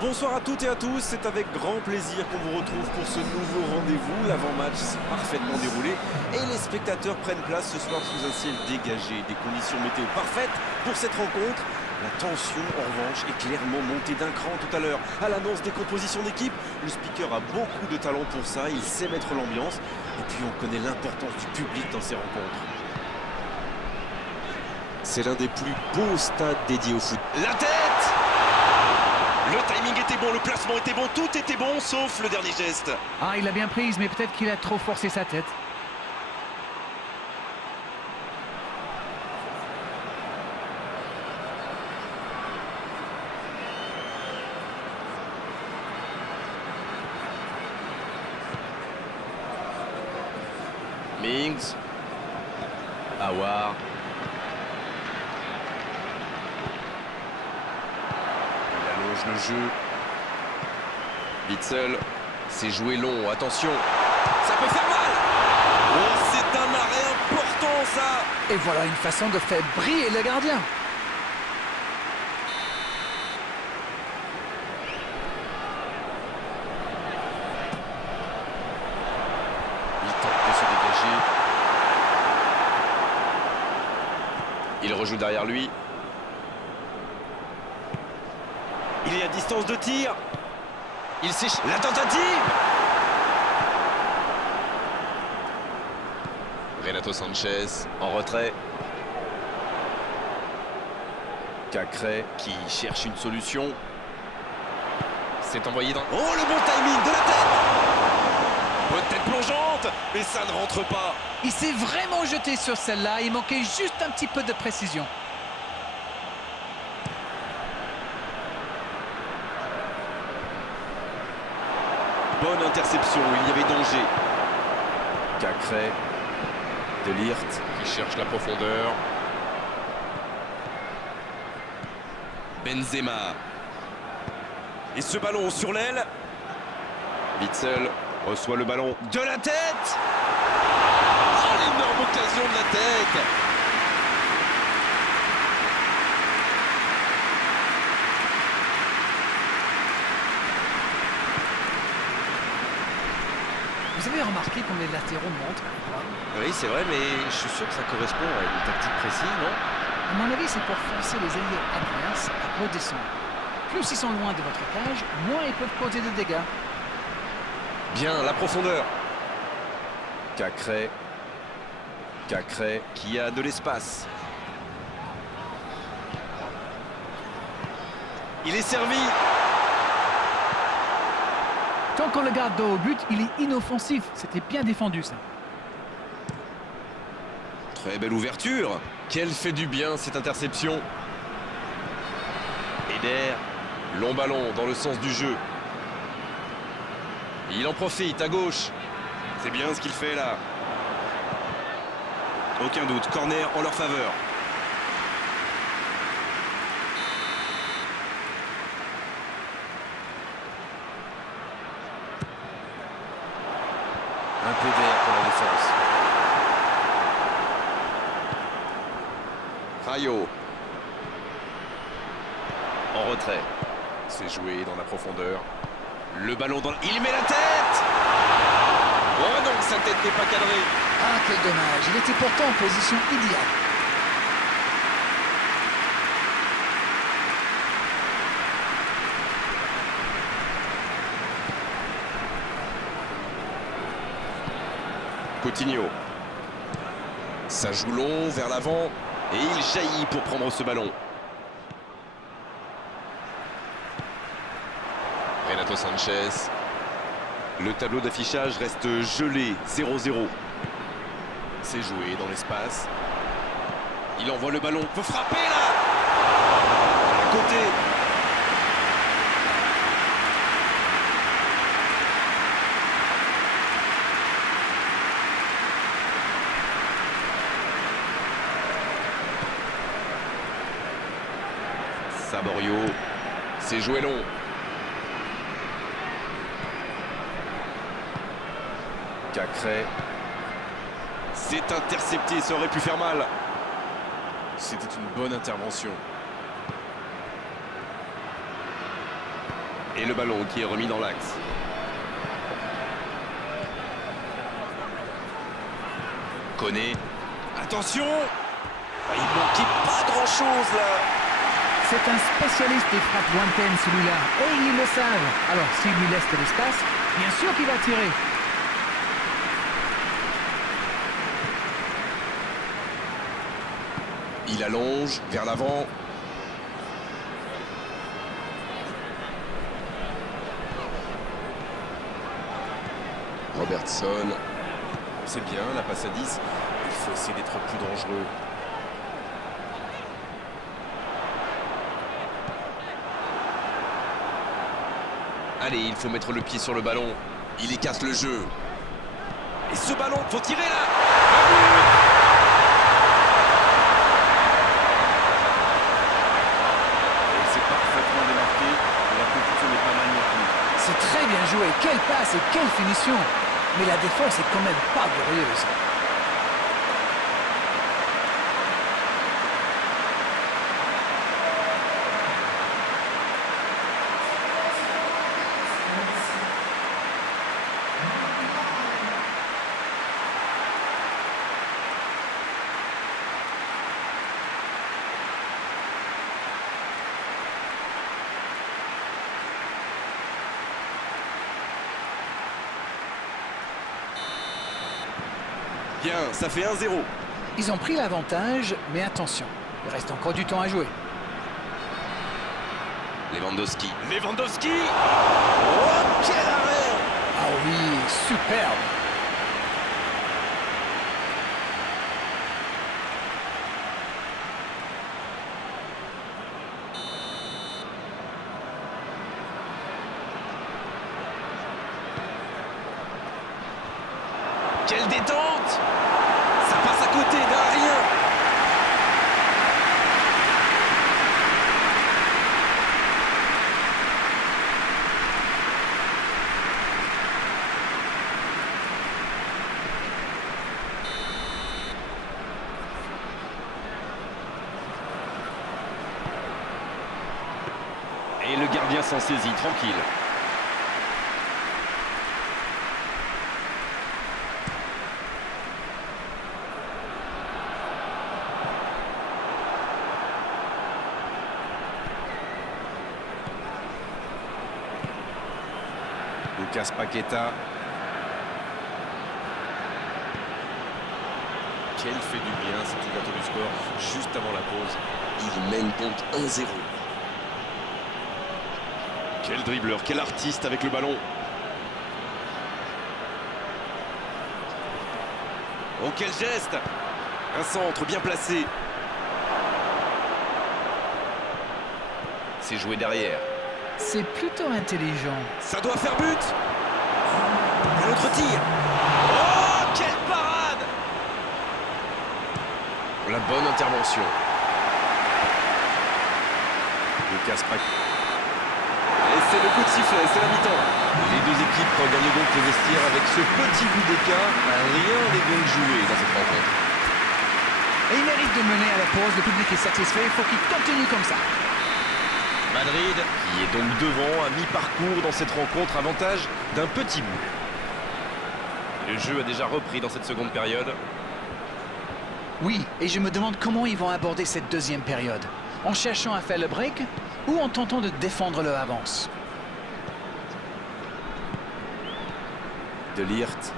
Bonsoir à toutes et à tous, c'est avec grand plaisir qu'on vous retrouve pour ce nouveau rendez-vous. L'avant-match s'est parfaitement déroulé et les spectateurs prennent place ce soir sous un ciel dégagé. Des conditions météo parfaites pour cette rencontre. La tension, en revanche, est clairement montée d'un cran tout à l'heure. À l'annonce des compositions d'équipe, le speaker a beaucoup de talent pour ça, il sait mettre l'ambiance. Et puis on connaît l'importance du public dans ces rencontres. C'est l'un des plus beaux stades dédiés au foot. La tête! Le timing était bon, le placement était bon, tout était bon, sauf le dernier geste. Ah, il a bien prise, mais peut-être qu'il a trop forcé sa tête. Mings. Aouar. Il allonge le jeu. Witsel. C'est joué long, attention. Ça peut faire mal. Oh, c'est un arrêt important, ça. Et voilà une façon de faire briller le gardien. Il tente de se dégager. Il rejoue derrière lui. Il est à distance de tir. Il s'échappe. La tentative. Renato Sanchez en retrait. Cacré qui cherche une solution. C'est envoyé dans... Oh, le bon timing de la tête. Bonne tête plongeante, mais ça ne rentre pas. Il s'est vraiment jeté sur celle-là, il manquait juste un petit peu de précision. Bonne interception, il y avait danger. Cacré, De Ligt qui cherche la profondeur. Benzema. Et ce ballon sur l'aile. Witsel reçoit le ballon de la tête. Oh, l'énorme occasion de la tête. Vous avez remarqué comme les latéraux montent parfois? Oui, c'est vrai, mais je suis sûr que ça correspond à une tactique précise, non? À mon avis, c'est pour forcer les ailiers adverses à redescendre. Plus ils sont loin de votre cage, moins ils peuvent causer de dégâts. Bien, la profondeur. Cacré. Cacré qui a de l'espace. Il est servi. Tant qu'on le garde dos au but, il est inoffensif. C'était bien défendu, ça. Très belle ouverture. Quelle fait du bien cette interception. Eder. Long ballon dans le sens du jeu. Il en profite à gauche. C'est bien ce qu'il fait là. Aucun doute, corner en leur faveur. Un peu d'air pour la défense. Rayo. En retrait. C'est joué dans la profondeur. Le ballon dans... Il met la tête. Oh non, sa tête n'est pas cadrée. Ah, quel dommage. Il était pourtant en position idéale. Coutinho. Ça joue long vers l'avant. Et il jaillit pour prendre ce ballon. Renato Sanchez. Le tableau d'affichage reste gelé, 0-0. C'est joué dans l'espace. Il envoie le ballon. Peut frapper là. À côté. Saborio. C'est joué long. Cacré. C'est intercepté, ça aurait pu faire mal. C'était une bonne intervention. Et le ballon qui est remis dans l'axe. Koné. Attention! Il manquait pas grand-chose là. C'est un spécialiste des frappes lointaines, celui-là. Et ils le savent. Alors, s'il lui laisse de l'espace, bien sûr qu'il va tirer. Il allonge vers l'avant. Robertson. C'est bien, la passe à 10. Il faut essayer d'être plus dangereux. Allez, il faut mettre le pied sur le ballon. Il écarte le jeu. Et ce ballon, faut tirer là. Et c'est parfaitement démarqué. La conclusion n'est pas mal non plus. C'est très bien joué. Quelle passe et quelle finition. Mais la défense est quand même pas glorieuse. Bien, ça fait 1-0. Ils ont pris l'avantage, mais attention, il reste encore du temps à jouer. Lewandowski. Lewandowski. Oh, quel arrêt! Ah oui, superbe. Quelle détente! Ça passe à côté d'un rien. Et le gardien s'en saisit, tranquille. Lucas Paqueta. Quel fait du bien cette ouverture du score juste avant la pause. Il mène donc 1-0. Quel dribbleur, quel artiste avec le ballon. Oh, quel geste! Un centre bien placé. C'est joué derrière. C'est plutôt intelligent. Ça doit faire but. Un autre tir. Oh, quelle parade! La bonne intervention. Lucas Paqueta. Et c'est le coup de sifflet, c'est la mi-temps. Les deux équipes regagnent donc le vestiaire avec ce petit but d'écart. Rien n'est donc joué dans cette rencontre. Et il mérite de mener à la pause. Le public est satisfait. Il faut qu'il continue comme ça. Madrid, Qui est donc devant à mi-parcours dans cette rencontre, avantage d'un petit bout. Le jeu a déjà repris dans cette seconde période. Oui, et je me demande comment ils vont aborder cette deuxième période. En cherchant à faire le break ou en tentant de défendre leur avance. De Ligt.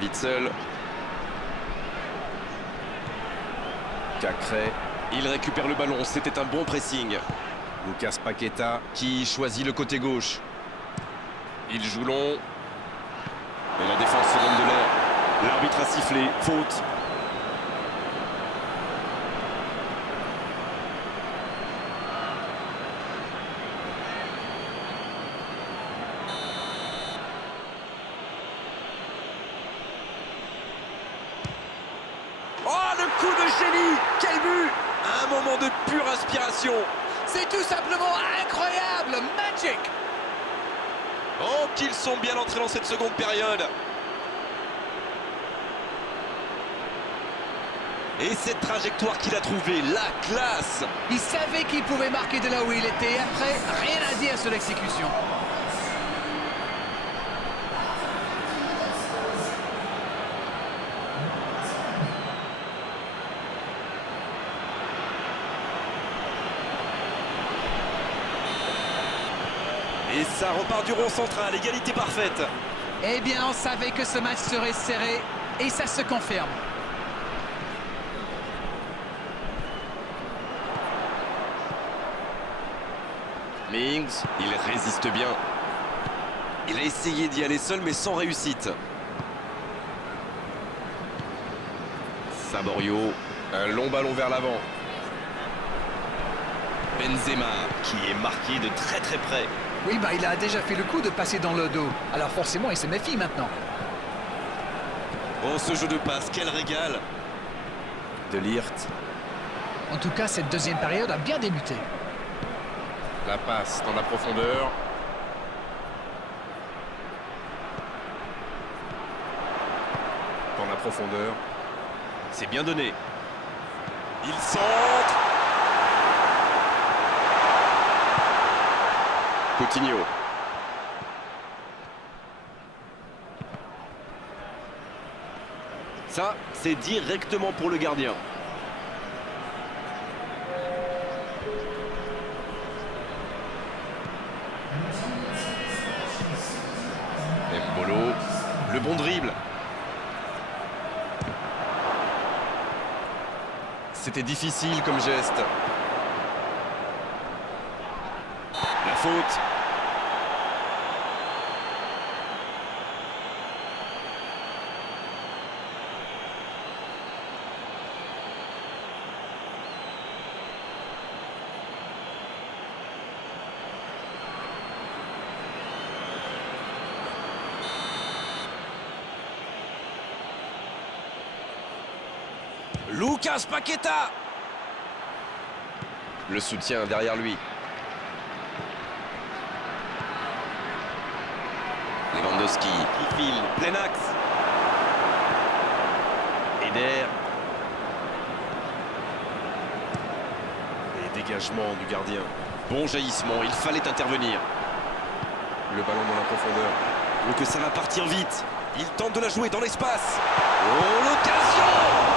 Witzel, Cacré. il récupère le ballon, c'était un bon pressing. Lucas Paqueta. Qui choisit le côté gauche. Il joue long. Et la défense se donne de l'air. L'arbitre a sifflé. Faute. Oh, le coup de génie! Quel but! Un moment de pure inspiration. C'est tout simplement incroyable! Magic! Oh, qu'ils sont bien entrés dans cette seconde période. Et cette trajectoire qu'il a trouvée, la classe! Il savait qu'il pouvait marquer de là où il était. Après, rien à dire sur l'exécution. Et ça repart du rond central, égalité parfaite. Eh bien, on savait que ce match serait serré et ça se confirme. Mings, il résiste bien. Il a essayé d'y aller seul, mais sans réussite. Saborio, un long ballon vers l'avant. Benzema, qui est marqué de très très près. Oui, bah il a déjà fait le coup de passer dans le dos. Alors forcément, il se méfie maintenant. Oh, ce jeu de passe, quel régal. De Ligt. En tout cas, cette deuxième période a bien débuté. La passe dans la profondeur. Dans la profondeur. C'est bien donné. Il centre. Coutinho. Ça, c'est directement pour le gardien. Mbolo, le bon dribble. C'était difficile comme geste. La faute. Lucas Paqueta. Le soutien derrière lui. Lewandowski. Qui file, plein axe. Eder. Et dégagement du gardien. Bon jaillissement, il fallait intervenir. Le ballon dans la profondeur. Donc ça va partir vite. Il tente de la jouer dans l'espace. Oh, l'occasion!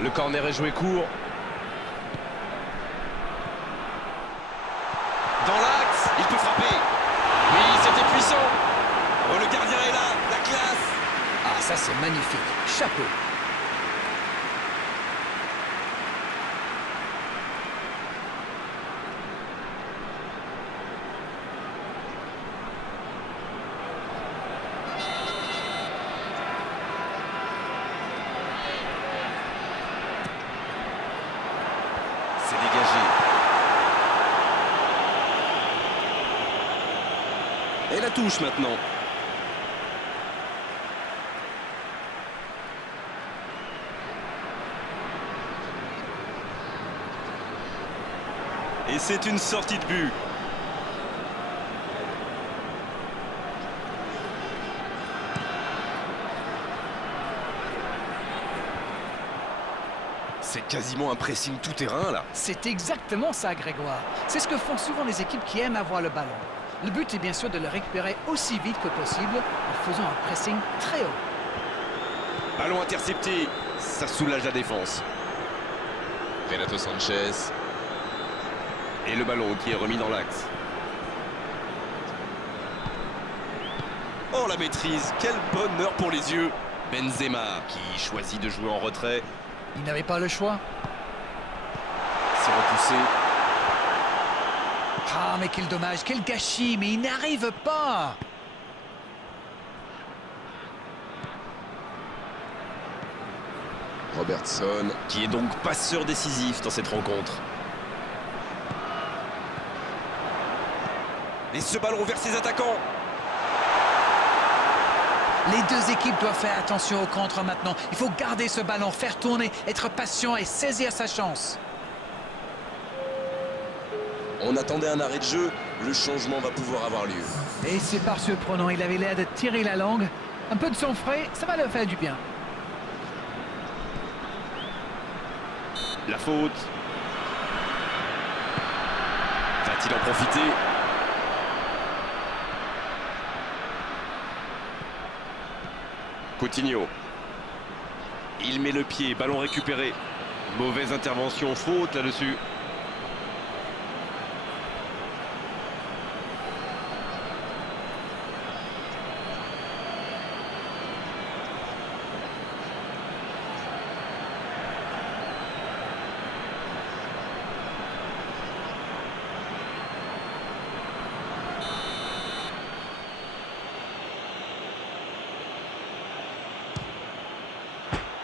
Le corner est joué court. Dans l'axe, il peut frapper. Oui, c'était puissant. Oh, le gardien est là, la classe. Ah, ça c'est magnifique. Chapeau. C'est dégagé. Et la touche maintenant. Et c'est une sortie de but. C'est quasiment un pressing tout-terrain là. C'est exactement ça, Grégoire. C'est ce que font souvent les équipes qui aiment avoir le ballon. Le but est bien sûr de le récupérer aussi vite que possible en faisant un pressing très haut. Ballon intercepté. Ça soulage la défense. Renato Sanchez. Et le ballon qui est remis dans l'axe. Oh, la maîtrise, quel bonheur pour les yeux. Benzema qui choisit de jouer en retrait. Il n'avait pas le choix. C'est repoussé. Ah, mais quel dommage, quel gâchis, mais il n'arrive pas. Robertson qui est donc passeur décisif dans cette rencontre. Et ce ballon vers ses attaquants. Les deux équipes doivent faire attention au contre maintenant. Il faut garder ce ballon, faire tourner, être patient et saisir sa chance. On attendait un arrêt de jeu, le changement va pouvoir avoir lieu. Et c'est par surprenant, il avait l'air de tirer la langue. Un peu de sang frais, ça va leur faire du bien. La faute. Va-t-il en profiter? Coutinho. Il met le pied, ballon récupéré. Mauvaise intervention, faute là-dessus.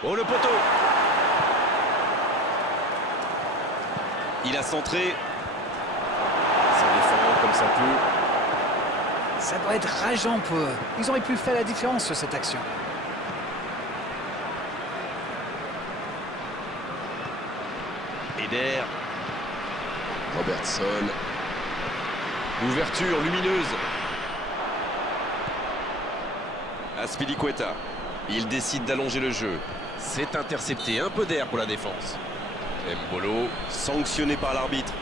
Oh le poteau! Il a centré. Ça défend comme ça peut. Ça doit être rageant pour eux. Ils auraient pu faire la différence sur cette action. Eder. Robertson. L'ouverture lumineuse. Azpilicueta. Il décide d'allonger le jeu. C'est intercepté, un peu d'air pour la défense. Mbolo, sanctionné par l'arbitre.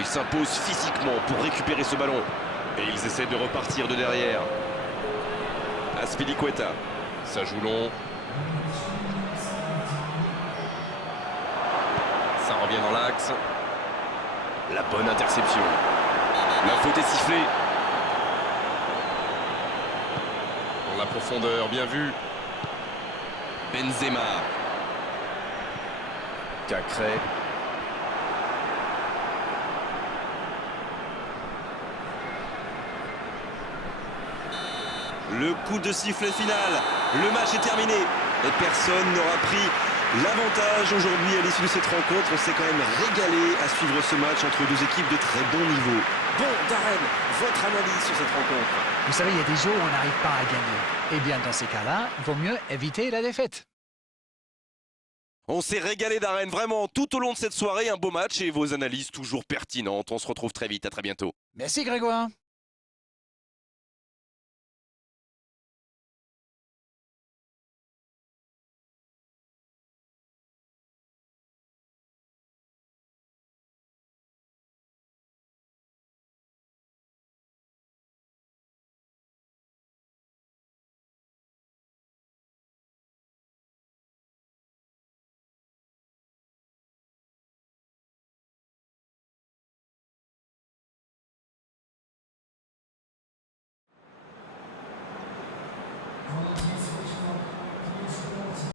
Il s'impose physiquement pour récupérer ce ballon. Et ils essaient de repartir de derrière. Azpilicueta. Ça joue long. Ça revient dans l'axe. La bonne interception. La faute est sifflée. Dans la profondeur, bien vu. Benzema. Cacré. Le coup de sifflet final, le match est terminé et personne n'aura pris l'avantage aujourd'hui à l'issue de cette rencontre. On s'est quand même régalé à suivre ce match entre deux équipes de très bon niveau. Bon, Darren, votre analyse sur cette rencontre? Vous savez, il y a des jours où on n'arrive pas à gagner. Eh bien, dans ces cas-là, il vaut mieux éviter la défaite. On s'est régalé Darren, vraiment, tout au long de cette soirée, un beau match et vos analyses toujours pertinentes. On se retrouve très vite, à très bientôt. Merci Grégoire.